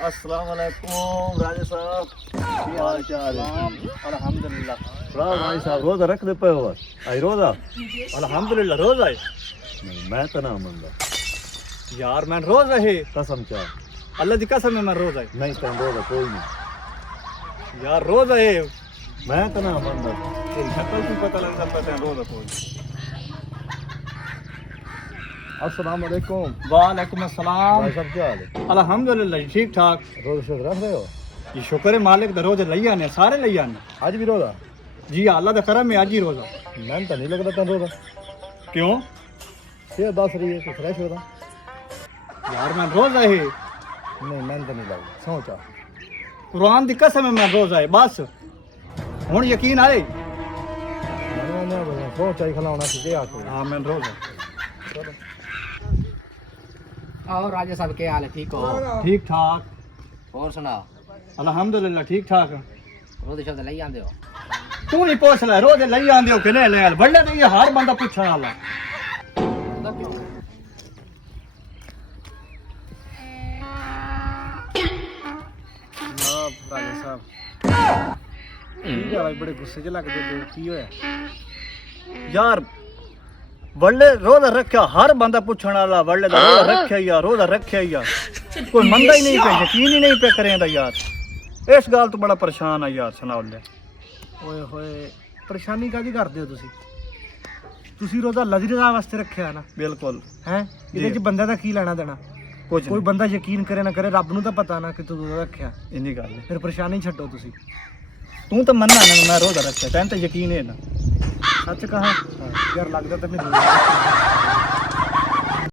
अस्सलाम वालेकुम राजा साहब, ਕੀ ਹਾਲ ਚਾਲ ਹੈ? अल्हम्दुलिल्लाह। ਭਰਾ ਭਾਈ ਸਾਹਿਬ ਰੋਜ਼ਾ ਰੱਖਦੇ ਪਏ ਹੋ? ਆਈ ਰੋਜ਼ਾ? अल्हम्दुलिल्लाह रोज आए ਨਹੀਂ ਮੈਂ ਤਾਂ ਨਾ ਮੰਨਦਾ, यार मैं रोज रहे ਕਸਮ ਚਾ। अल्लाह की कसम है मैं रोज आए ਨਹੀਂ ਤਾਂ ਰੋਜ਼ਾ ਕੋਈ ਨਹੀਂ, यार रोज आए ਮੈਂ ਤਾਂ ਨਾ ਮੰਨਦਾ। शक्ल को पता लग सकता है रोज कोई। अस्सलाम वालेकुम वालेकुम अस्सलाम। भाई साहब, क्या हाल है? अल्हम्दुलिल्लाह ठीक ठाक। रोज़ा शोज़ा रख रहे हो? ये शुक्र है मालिक दा रोज लई आने सारे लई आने। आज भी रोज़ा? जी अल्लाह दा करम है आज ही रोजा। मैंने तो नहीं लग रहा था रोज़ा। क्यों सेहत दस रही है कि फ्रेश हो रहा? यार मैं रोज आए नहीं मैंने तो नहीं लग रहा, सोचा। कुरान दी कसम है मैं रोज आए बस हुन यकीन आए। मैंने सोचा ही खिलाना तुझे आके। हाँ मैं रोज आए। आओ राजा साहब के हाल है? ठीक हो? ठीक ठाक और सुनाओ, अल्हम्दुलिल्लाह ठीक ठाक। रोज शब्द लई आंदे हो? तू नहीं पूछ ले रोज लई आंदे हो कि नहीं ले आल बड़े तो ये हर बंदा पूछने वाला। राजा साहब बड़े गुस्से च लगदे पे, की होया? यार वल्ले रोजा रखा हर बंदा पूछने वाला, वल्ले दा रोजा रखा या रोजा रखा या कोई मंदा ही नहीं पे, यकीन ही नहीं पे करेंदा यार। इस गल तो बड़ा परेशान है यार। सुनाओ ले ਓਏ ਹੋਏ, ਪਰੇਸ਼ਾਨੀ ਕਾਹਦੀ ਕਰਦੇ ਹੋ ਤੁਸੀਂ? ਤੁਸੀਂ ਰੋਜ਼ਾ ਅੱਲਾ ਦੀ ਰਜ਼ਾ ਵਾਸਤੇ ਰੱਖਿਆ ਨਾ, बिल्कुल ਹੈ? ਇਹਦੇ ਚ ਬੰਦੇ ਦਾ ਕੀ ਲੈਣਾ ਦੇਣਾ? कुछ ਕੋਈ ਬੰਦਾ ਯਕੀਨ ਕਰੇ ਨਾ ਕਰੇ, ਰੱਬ ਨੂੰ ਤਾਂ ਪਤਾ ਨਾ ਕਿ ਤੂੰ ਰੋਜ਼ਾ ਰੱਖਿਆ। इन्नी गल है। ਫਿਰ ਪਰੇਸ਼ਾਨੀ ਛੱਡੋ ਤੁਸੀਂ। तू तो मन्ना ना मैं रोजा रखा तैन तो यकीन है ना। ਸੱਚ ਕਹਾ ਯਾਰ, ਲੱਗਦਾ ਤਾਂ ਮੈਨੂੰ